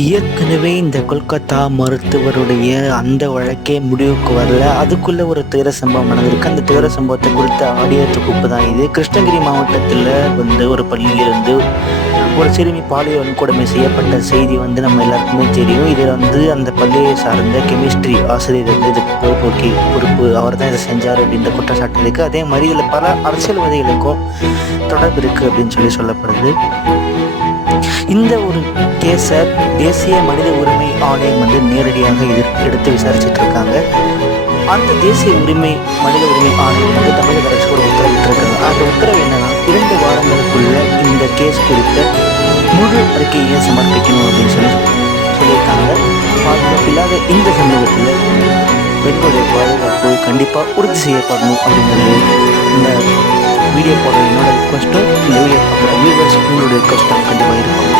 ஏற்கனவே இந்த கொல்கத்தா மருத்துவருடைய அந்த வழக்கே முடிவுக்கு வரல. அதுக்குள்ள ஒரு துயர சம்பவம் நடந்திருக்கு. அந்த துயர சம்பவத்தை குறித்த ஆடியோ தொகுப்பு தான் இது. கிருஷ்ணகிரி மாவட்டத்தில் ஒரு பள்ளியிலிருந்து ஒரு சிறுமி பாலியல் வன்கொடுமை செய்யப்பட்ட செய்தி நம்ம எல்லாருக்குமே தெரியும். இதில் அந்த பள்ளியை சார்ந்த கெமிஸ்ட்ரி ஆசிரியர் இதுக்கு பொறுப்பு அவர் தான் இதை செஞ்சார் அப்படின்ற குற்றச்சாட்டு இருக்குது. அதே மாதிரி இதில் பல அரசியல்வாதிகளுக்கும் தொடர்பு இருக்குது அப்படின்னு சொல்லப்படுது. இந்த ஒரு கேஸை தேசிய மனித உரிமை ஆணையம் நேரடியாக எடுத்து விசாரிச்சுட்டு இருக்காங்க. அந்த தேசிய மனித உரிமை ஆணையம் தமிழக அரசுக்கு ஒரு உத்தரவிட்டிருக்காங்க. அந்த உத்தரவு என்னன்னா, 2 வாரங்களுக்குள்ள இந்த கேஸ் குறித்த முழு அறிக்கையை சமர்ப்பிக்கணும் அப்படின்னு சொல்லியிருக்காங்க. பாதுகாப்பு இல்லாத இந்த சமூகத்தில் பெண்களுடைய பாதுகாப்பு கண்டிப்பாக உறுதி செய்யப்படணும் அப்படிங்கிறது இந்த வீடியோ போடுற என்னோட ரிக்வஸ்ட்டும், இந்த வீடியோ பார்க்குற வியூவர்ஸ் உங்களுடைய ரிக்வஸ்ட்டும் கண்டிப்பாக இருக்கும்.